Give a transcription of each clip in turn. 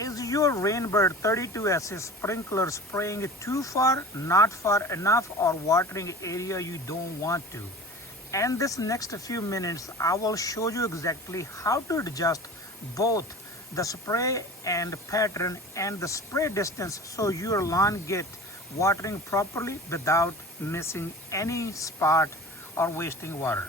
Is your Rainbird 32S sprinkler spraying too far, not far enough, or watering area you don't want to? And this next few minutes, I will show you exactly how to adjust both the spray and pattern and the spray distance so your lawn get watering properly without missing any spot or wasting water.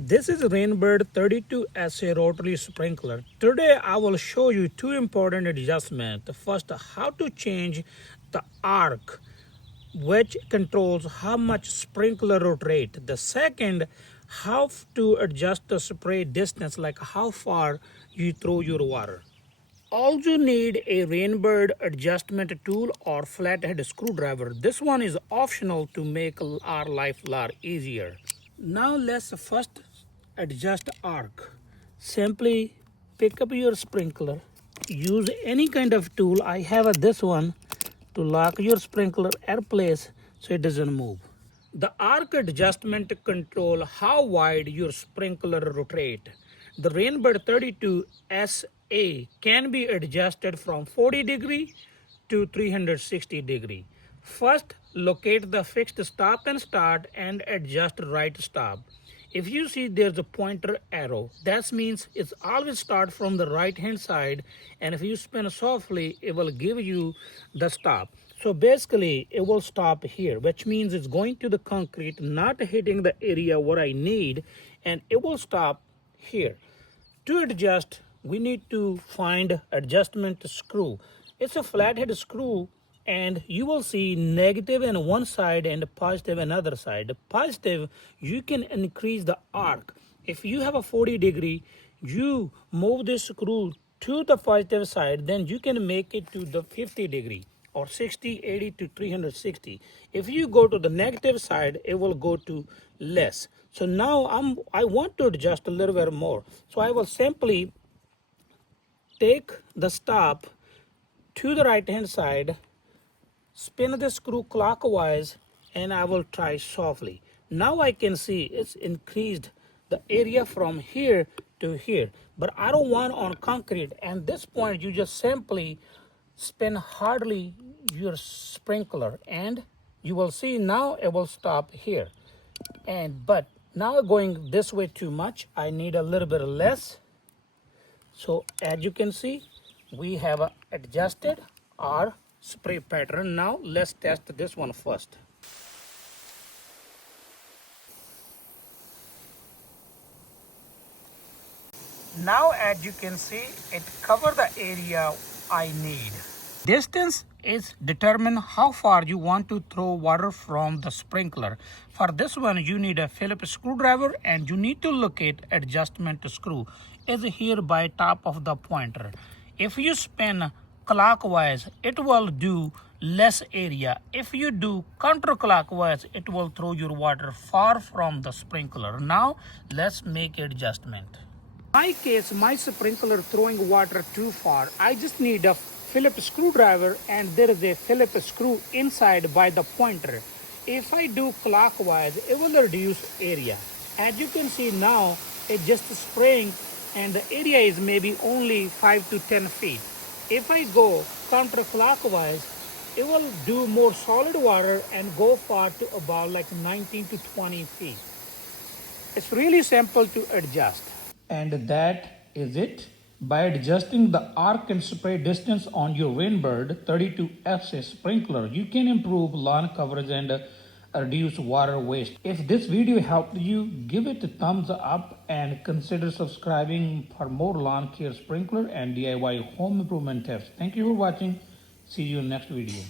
This is Rainbird 32 SA rotary sprinkler. Today I will show you two important adjustments. The first, how to change the arc, which controls how much sprinkler rotate. The second, how to adjust the spray distance, like how far you throw your water. All you need a Rainbird adjustment tool or flathead screwdriver. This one is optional to make our life a lot easier. Now let's first adjust arc. Simply pick up your sprinkler. Use any kind of tool. I have this one to lock your sprinkler at place so it doesn't move. The arc adjustment control how wide your sprinkler rotate. The Rainbird 32 SA can be adjusted from 40 degree to 360 degree. First, locate the fixed stop and start and adjust right stop. If you see there's a pointer arrow, that means it's always start from the right hand side, and if you spin softly, it will give you the stop. So basically it will stop here, which means it's going to the concrete, not hitting the area where I need, and it will stop here. To adjust, we need to find adjustment screw. It's a flathead screw, and you will see negative on one side and positive on other side. The positive, you can increase the arc. If you have a 40 degree, you move this screw to the positive side, then you can make it to the 50 degree or 60, 80 to 360. If you go to the negative side, it will go to less. So now I want to adjust a little bit more. So I will simply take the stop to the right hand side, spin the screw clockwise, and I will try softly. Now I can see it's increased the area from here to here, but I don't want on concrete. And this point, you just simply spin hardly your sprinkler, and you will see now it will stop here. But now going this way too much, I need a little bit less. So as you can see, we have adjusted our spray pattern. Now let's test this one first. Now as you can see, it covers the area I need. Distance is determine how far you want to throw water from the sprinkler. For this one, you need a Phillips screwdriver, and you need to locate adjustment screw. Is here by top of the pointer. If you spin clockwise, it will do less area. If you do counterclockwise, it will throw your water far from the sprinkler. Now let's make adjustment. In my case, my sprinkler throwing water too far. I just need a Phillips screwdriver, and there is a Phillips screw inside by the pointer. If I do clockwise, it will reduce area. As you can see now, it's just spraying, and the area is maybe only 5 to 10 feet. If I go counterclockwise, it will do more solid water and go far to about like 19 to 20 feet. It's really simple to adjust. And that is it. By adjusting the arc and spray distance on your Rainbird 32S sprinkler, you can improve lawn coverage and reduce water waste. If this video helped you, give it a thumbs up and consider subscribing for more lawn care sprinkler and DIY home improvement tips. Thank you for watching. See you in next video.